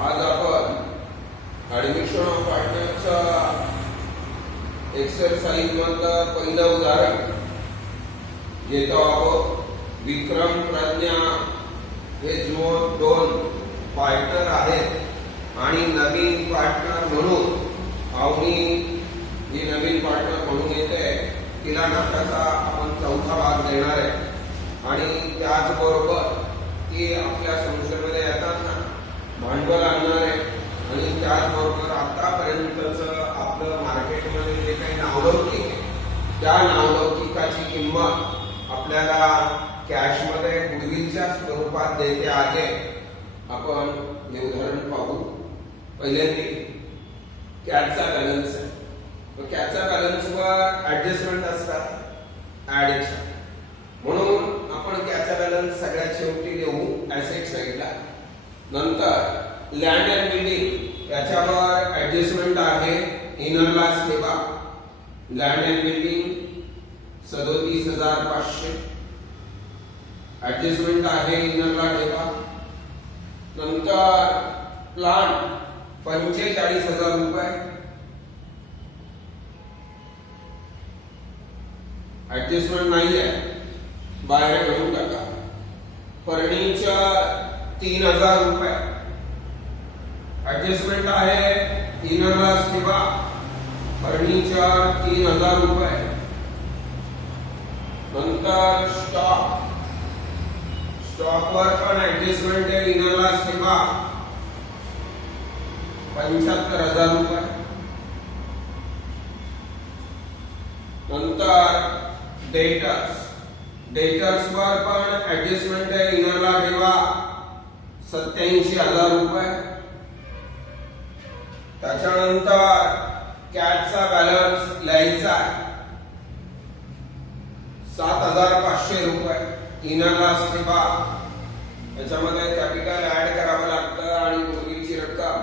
आज आपण admission of पार्टनरचा exercise मधलं पहिलं उदाहरण घेतो आहोत. विक्रम प्रज्ञा हे जो दोन पार्टनर आहेत आणि नवीन पार्टनर म्हणून अवनी ही नवीन पार्टनर म्हणून येते. तिला नफ्याचा आपण चौथा भाग देणार आहे आणि त्याचबरोबर ती आपल्या संस्थेमध्ये येताना भांडवल आणणार आहे आणि त्याचबरोबर आतापर्यंतच आपलं मार्केटमध्ये जे काही नावलौकिक आहे त्या नावलौकिकाची किंमत आपल्याला कॅशमध्ये गुडविलच्या स्वरूपात देते आहे. आपण हे उदाहरण पाहू. पहिल्यांदा कॅशचा बॅलन्स आहे. कॅशचा बॅलन्सवर ऍडजस्टमेंट असतात ऍडच्या, म्हणून आपण कॅशचा बॅलन्स सगळ्यात शेवटी देऊ ऍसेट साईडला. नंतर लँड अँड बिल्डिंग याच्यावर ऍडजस्टमेंट आहे. इनरलाच ठेवा. लँड अँड बिल्डिंग 37,500 ऍडजस्टमेंट आहे. इनरला ठेवा. नंतर प्लांट 45,000 रुपये ऍडजस्टमेंट नाही आहे, बाहेर घेऊन टाका. फर्निचर 3,000 रुपये ऍडजस्टमेंट आहे. इनरलाच ठेवा. फर्निचर 3,000 रुपये. नंतर स्टॉकवर पण ऍडजस्टमेंट आहे. इनरलाच ठेवा. 75,000 रुपये. नंतर डेटर्स वर पण ऍडजस्टमेंट आहे. इनरला ठेवा. 87,000 रुपये. त्याच्यानंतर कॅशचा बॅलन्स लिहायचा आहे 7,500 रुपये. इनरलाच ठेवा. त्याच्यामध्ये कॅपिटल ऍड करावं लागतं आणि गुडविलची रक्कम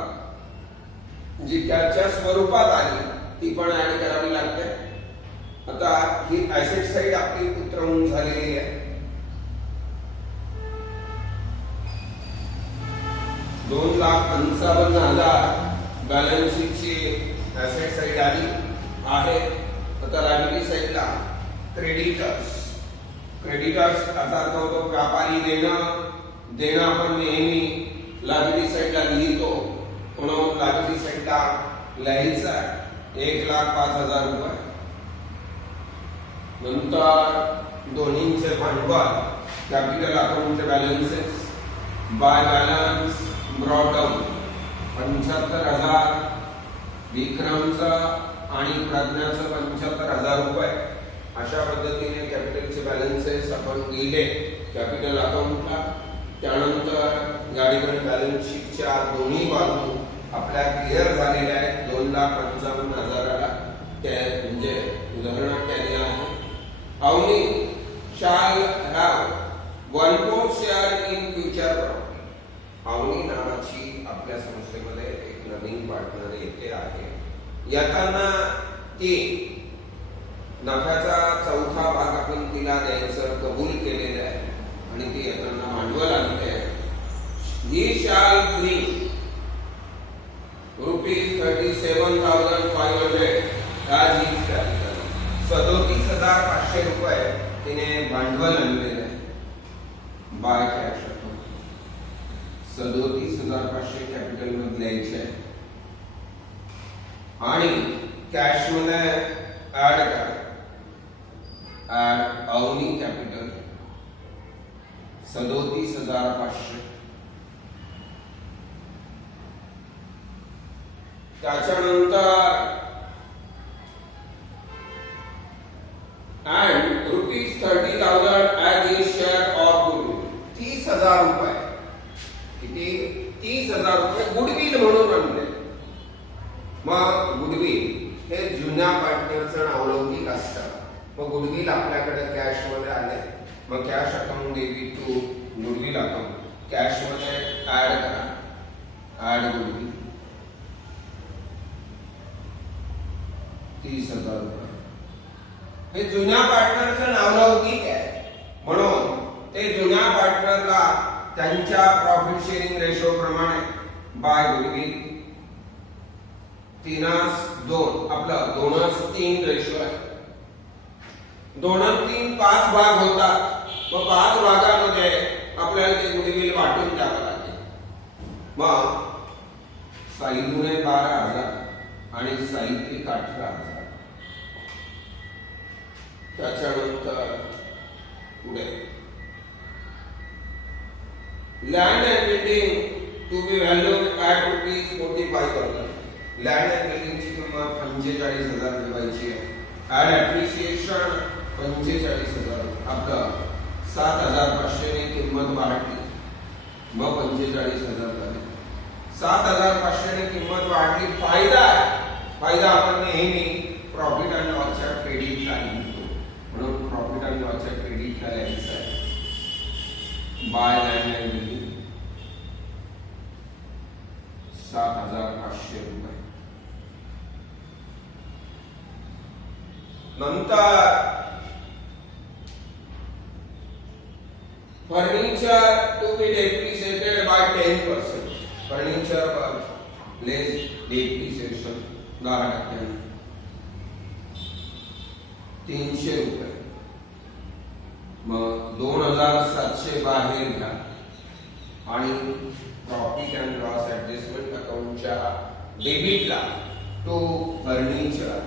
जी कॅशच्या स्वरूपात आली ती पण ऍड करावी लागते. आता ही ऍसेट साइड आपली उतरवून झालेली आहे. 2,55,000 बॅलन्स शीटची ऍसेट साइड आली आहे. आता लायबिलिटी साइडला क्रेडिटर्स असा होतो व्यापारी देणं आपण नेहमी लायबिलिटी साइडला लिहितो, म्हणून लायबिलिटी साइडला लिहायचा 1,05,000 रुपये. नंतर दोन्हींचे भांडवल कॅपिटल अकाउंटचे balances by balance brought down 75,000. विक्रमचं आणि प्रज्ञाचं 75,000 रुपये. अशा पद्धतीने कॅपिटलचे बॅलन्सेस आपण लिहिले कॅपिटल अकाउंटला. त्यानंतर गाडीकडे बॅलन्स शीटच्या दोन्ही बाजू आपल्या क्लिअर झालेल्या आहेत. 2,55,000ला त्या म्हणजे उदाहरणार्थ त्याने आहे. Avni shall have 1/4 share in future property. Avni नावाची आपल्या संस्थेमध्ये एक नवीन पार्टनर येते आहे. यातना ती नफ्याचा चौथा भाग आपण तिला द्यायचं कबूल केलेलं आहे आणि ती यातना भांडवल आणते. ही shall bring ₹37,500 as his capital. 37,500 रुपये तिने भांडवल आणलेले आहे बाय कॅश. 37,500 कॅपिटल मध्ये द्यायचे आहे आणि कॅश मध्ये ऍड करा. Add Avani capital 37,500. त्याच्यानंतर and ₹30,000 as his share of goodwill. 30,000 रुपये. किती? 30,000 रुपये गुडविल म्हणून आणले. मग गुडविल हे जुन्या पार्टनरचं नावलौकिक असतं. मग गुडविल आपल्याकडे कॅश मध्ये आले. मग cash account debit to goodwill account cash मध्ये ऍड करा. ऍड गुडविल 30,000 रुपये. हे जुन्या पार्टनरचं नावलौकिक आहे, म्हणून ते जुन्या पार्टनरला त्यांच्या प्रॉफिट शेअरिंग रेशो प्रमाणे बाय गुडविल 3:2 आपलं 2:3 रेशो आहे. 2:3 5 भाग होतात. मग 5 भागामध्ये आपल्याला ते गुडविल वाटून द्यावं लागेल. मग साईदुने 12,000 आणि साहित्रिक 18,000. त्याच्यानंतर पुढे land and building to be value at ₹45,000. Land and बिल्डिंगची किंमत 45,000 ठेवायची आहे. Add appreciation 45,000. आपलं 7,500 ने किंमत वाढली, मग 45,000 झाले. 7,500 ने किंमत वाढली. फायदा फायदा आपण नेहमी प्रॉफिट अँड लॉसच्या क्रेडिटला लिहितो, म्हणून प्रॉफिट अँड लॉसच्या क्रेडिटला लिहायचं आहे. बाय लँड अँड बिल्डिंग 7,500 रुपये. नंतर furniture to be depreciated by 10%. Furniture पर लेस डेप्रिसिएशन 10%. 300 रुपये. मग 2,700 बाहेर घ्या आणि प्रॉफिट अँड लॉस ऍडजस्टमेंट अकाउंटच्या डेबिटला टू फर्निचर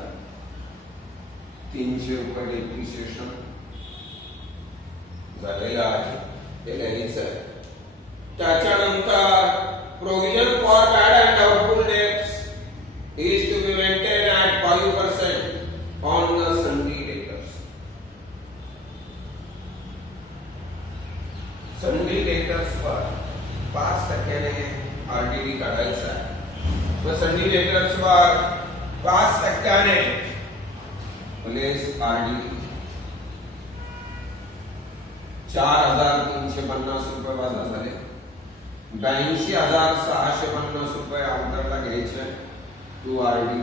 300 रुपये डेप्रिसिएशन झालेलं आहे, ते लिहायचं आहे. त्याच्यानंतर provision for bad and doubtful debts is to be maintain at 5% on the sundry debtors. Sundry debtors वर 5% आरडीडी काढायचा आहे. मग सन्डी डेटर्स वर 5% लेस आरडीडी 4,350 रुपये वजा झाले. 82,650 रुपये आउटरला घ्यायचे टू आरडी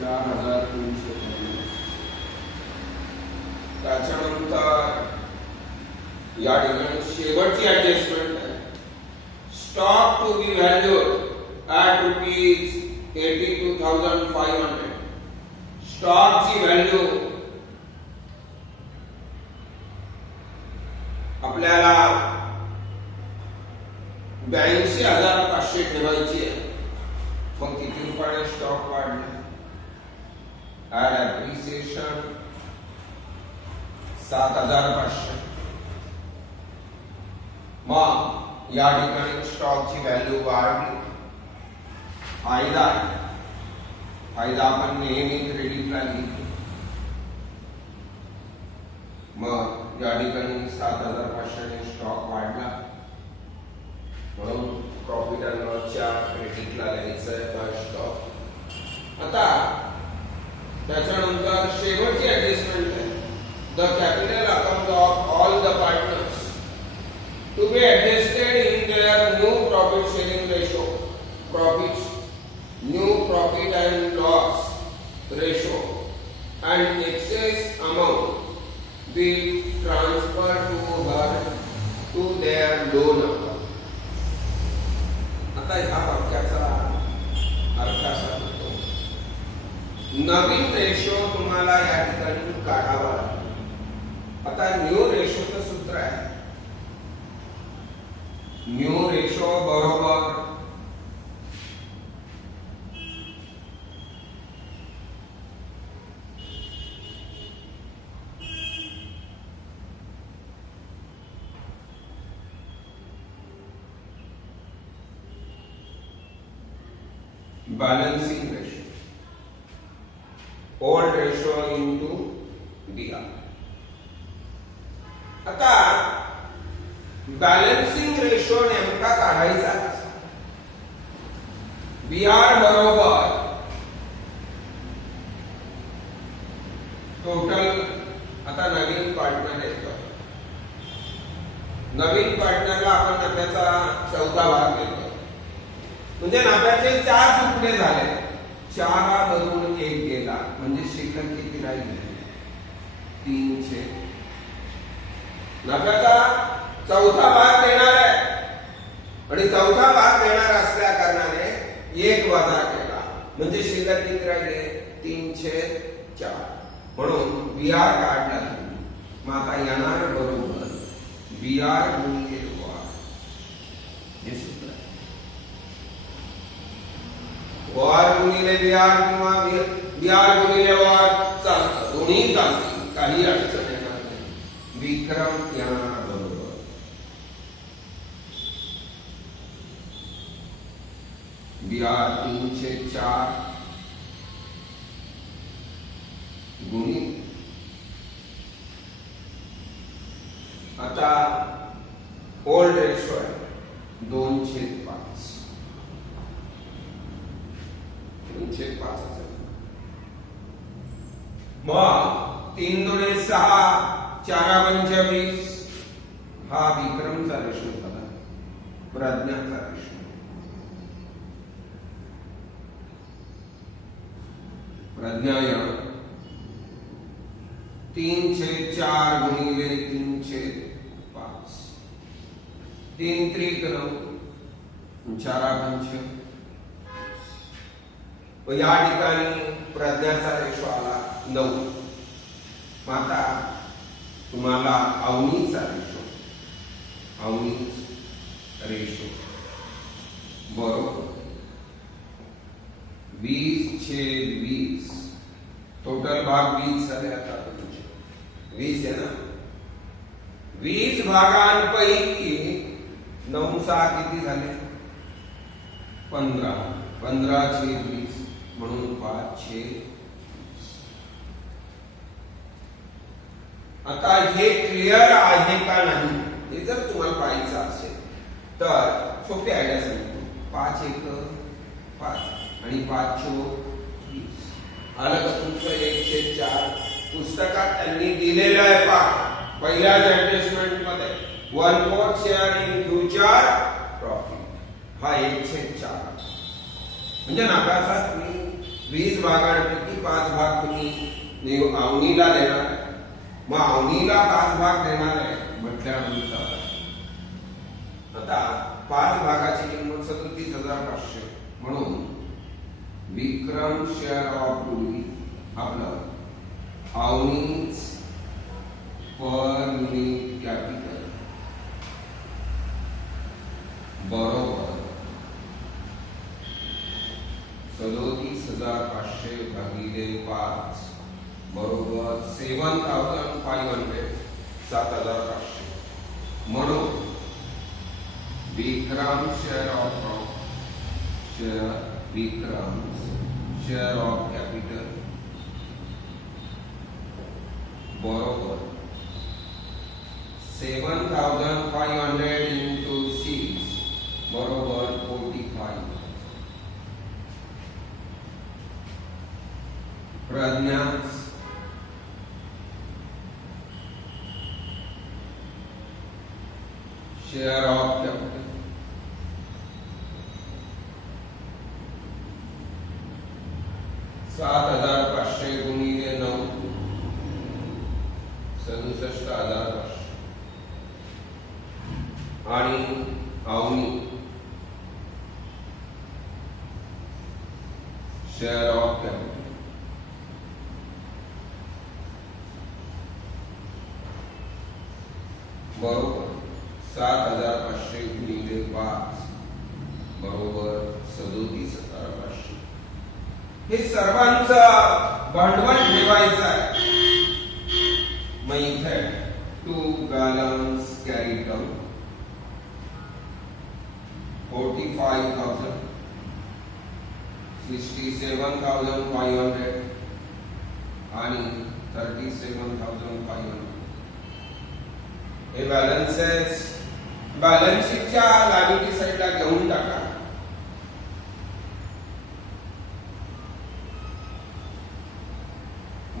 4,350. त्याच्यानंतर या ठिकाणी शेवटची ऍडजस्टमेंट आहे. Stock to be valued at ₹82,500. स्टॉकची व्हॅल्यू आपल्याला 82,500 ठेवायची आहे. मग किती रुपयाने स्टॉक वाढले? Add appreciation 7,500. मग या ठिकाणी स्टॉकची व्हॅल्यू वाढली. फायदा फायदा आपण नेहमी क्रेडिटला लिहितो. मग या ठिकाणी 7,500 ने स्टॉक वाढला, म्हणून प्रॉफिट अँड लॉसच्या क्रेडिटला लिहायचं आहे बाय स्टॉक. आता त्याच्यानंतर शेवटची ऍडजस्टमेंट आहे. The capital account of all the partners to be adjusted in their new profit sharing ratio. New profit and loss ratio and excess amount be transferred to their loan account. आता ह्या वाक्याचा अर्थ असा होतो, नवीन ratio तुम्हाला या ठिकाणी काढावा लागेल. आता न्यू रेशोचं सूत्र आहे. न्यू रेशो बरोबर balancing ratio, old ratio into BR. आता बॅलन्सिंग रेशो नेमका काढायचा कसा? BR बरोबर टोटल. आता नवीन पार्टनर येतो. नवीन पार्टनरला आपण नफ्याचा 4था भाग देतो, म्हणजे नफ्याचे 4 तुकडे झाले. 4 मधून 1 गेला, म्हणजे शिल्लक किती राहील? 300. नफ्याचा 4था भाग देणार आहे. आणि चौथा भाग देणार असल्या कारणाने 1 वजा केला म्हणजे शिल्लक किती राहिले 3/4 म्हणून बीआर काढला. मग आता येणार बरोबर बीआर गुणिले वार हे सूत्र वार गुणिले बीआर किंवा बीआर गुणिले वार चालतं दोन्ही चालतील काही अडचण येणार नाही. विक्रम येणार बरोबर बीआर 3/4 गुणिले आता ओल्ड रेशो आहे 2/5 असेल. मग 3 दुणे 6 4 पंचे 20 हा विक्रमचा रेशो झाला प्रज्ञाचा रेशो. प्रज्ञाय 3/4 गुणिले 3/5 3 त्रिक 9 4 पंच. या ठिकाणी प्रज्ञाचा रेशो आला 9. आता तुम्हाला अवनीचा रेशो बरोबर 20/20 टोटल भाग 20 झाले. आता 20 आहे ना 20 भागांपैकी 9/6 किती झाले 15 15/20 म्हणून 5/20. आता हे क्लिअर आहे का नाही हे जर तुम्हाला पाहायचं असेल तर सोपी आयडिया सांगतो. 5/1 5 आणि 5/20 आलं का तुमचं 1/4. पुस्तकात त्यांनी दिलेलं आहे पहा पहिल्याच ऍडजस्टमेंट मध्ये 1/4 शेअर इन फ्युचर प्रॉफिट हा 1/4 म्हणजे नाकाचा तुम्ही 20 भागांपैकी 5 भाग तुम्ही अवनीला देणार. मग अवनीला 5 भाग देणार आहे म्हटल्यानंतर आता 5 भागाची किंमत 37,500 म्हणून विक्रम शेअर ऑफ गुडविल आपलं अवनीज पर युनिट कॅपिटल बरोबर 37,500 भागिले 5 बरोबर 7,500 7,500 म्हणून विक्रम शेअर ऑफ कॅपिटल बरोबर 7,500 into 6 बरोबर 45. प्रज्ञा शेअर ऑफ कॅपिटल $7,500 गुणिले 9 67,500 आणि अवनी शेअर ऑफ कॅपिटल बरोबर 7,500 गुणिले 5 बरोबर 37,500. हे सर्वांचं भांडवल ठेवायचं आहे. मग इथे 2 बॅलन्स कॅरी डाऊन 45,000 67,500 आणि 37,500 हे बॅलन्सेस बॅलन्स शीटच्या लायबिलिटी साइडला घेऊन टाका.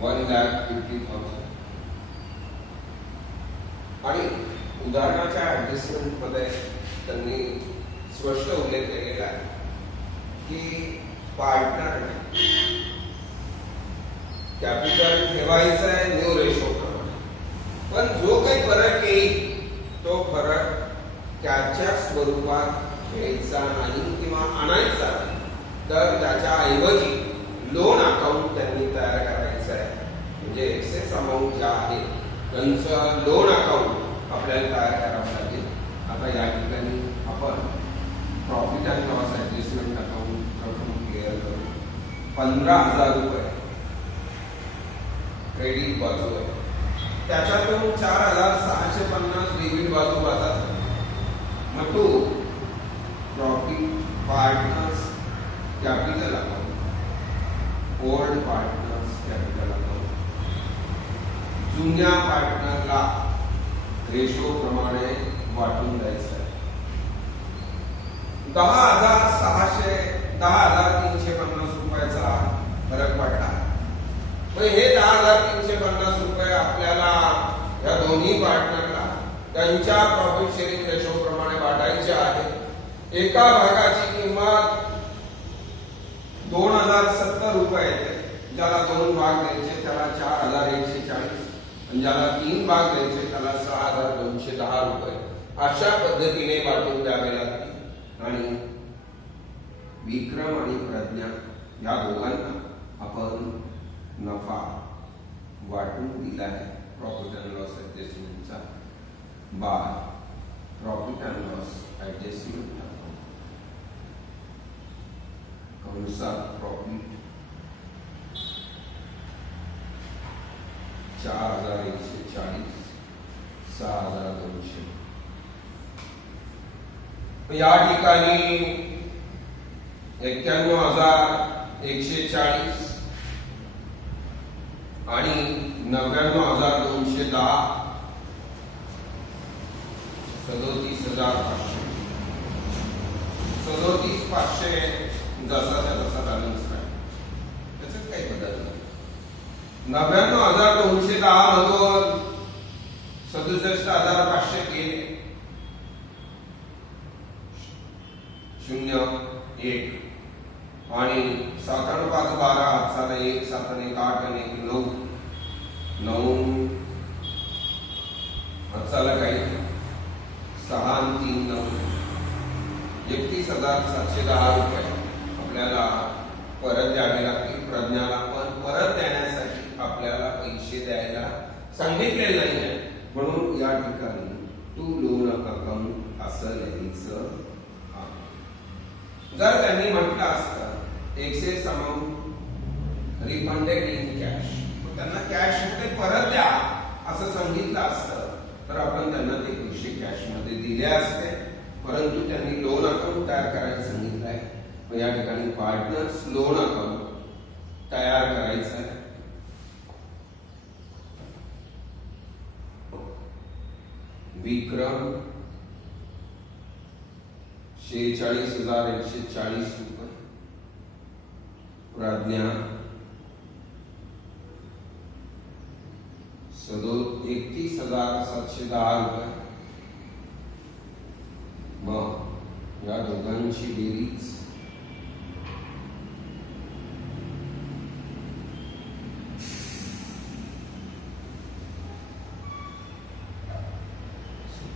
$1,50,000 आणि उदाहरणाच्या ऍडजस्टमेंट मध्ये त्यांनी स्पष्ट उल्लेख केलेला आहे की पार्टनर कॅपिटल ठेवायचं आहे न्यू रेशो प्रमाणे, पण जो काही फरक येईल तो फरक त्याच्या स्वरूपात घ्यायचा नाही किंवा आणायचा, तर त्याच्या ऐवजी लोन अकाउंट त्यांनी तयार करायचं आहे. म्हणजे एक्सेस अमाऊंट ज्या आहे त्यांचं लोन अकाउंट आपल्याला तयार करावं लागेल. आता या ठिकाणी आपण profit and loss adjustment account clear करू. 15,000 रुपये क्रेडिट बाजू आहे, त्याच्यातून 4,650 डेबिट बाजू जातात. मग तो profit partners capital account, old partners capital account, जुन्या पार्टनरला रेशो प्रमाणे वाटून द्यायचं आहे. 10,350 रुपयाचा फरक पडला. मग हे 10,350 रुपये आपल्याला या दोन्ही पार्टनरला त्यांच्या प्रॉफिट शेअरिंग रेशो प्रमाणे वाटायचे आहे. एका भागाची किंमत 2,070 रुपये येते. ज्याला 2 भाग द्यायचे त्याला 4,140, आणि ज्याला 3 भाग द्यायचे त्याला 6,210 रुपये अशा पद्धतीने वाटून द्यावे लागतील. आणि विक्रम आणि प्रज्ञा या दोघांना आपण नफा वाटून दिला आहे प्रॉफिट अँड लॉस ऍडजस्टमेंटचा by profit and loss adjustment अनुसार प्रॉफिट 4,140, 6,200. या ठिकाणी 91,140 आणि 99,210, 37,500. 37,500 जसाच्या तसा बॅलन्स काय, त्याच्यात काही बदल नाही. 99,210 मधून 67,500 केले, 0 1 आणि 7 आणि 5 12, 7 1 7 आणि 1 8 आणि 1 9 9 अचाला काही 6 आणि 3 9 31,710 रुपये आपल्याला परत द्यावे लागतील. प्रज्ञाला पण परत देण्यासाठी आपल्याला पैसे द्यायला सांगितलेले नाही आहे, म्हणून या ठिकाणी टू लोन अकाउंट असं लिहायचं. जर त्यांनी म्हटलं असतं excess amount refunded in cash, त्यांना कॅश मध्ये परत द्या असं सांगितलं असतं तर आपण त्यांना ते पैसे कॅश मध्ये दिले असते. परंतु त्यांनी लोन अकाउंट तयार करायला सांगितलं आहे. या ठिकाणी पार्टनर्स लोन अकाउंट तयार करायचं आहे. विक्रम 46,140 रुपये, प्रज्ञा 31,710 रुपये. मग या दोघांची बेरीज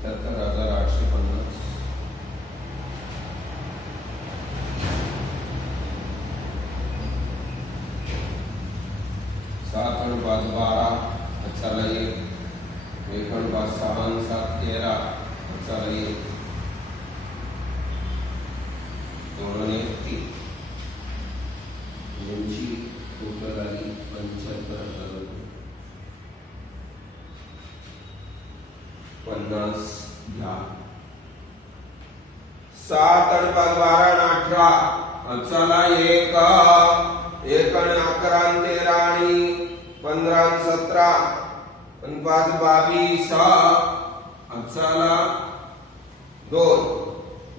77,850. 7 आणि 5 12 अचाला 1 1 आणि 5 6 आणि 7 13 अचाला 1 2 आणि 3 यांची टोटल आली 75,000 रुपये. 50 घ्या. 7 आणि 5 12 आणि 18 अचाला 1 1 आणि 11 आणि 13 आणि 15 आणि 17 आणि 5 22 अचाला 2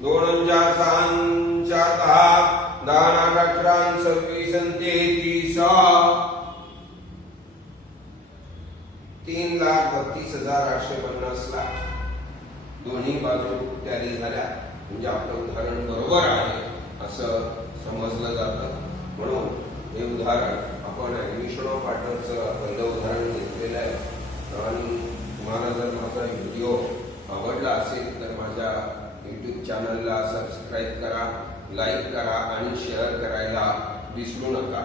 2 आणि 4 6 आणि 4 10 10 आणि 18 आणि 26 आणि 33 3,32,850 ला दोन्ही बाजू टॅली झाल्या. म्हणजे आपलं उदाहरण बरोबर आहे असं समजलं जातं. म्हणून हे उदाहरण आपण ऍडमिशन ऑफ पार्टनरचं पहिलं उदाहरण घेतलेलं आहे. आणि तुम्हाला जर माझा व्हिडिओ आवडला असेल तर माझ्या यूट्यूब चॅनलला सबस्क्राईब करा, लाईक करा आणि शेअर करायला विसरू नका.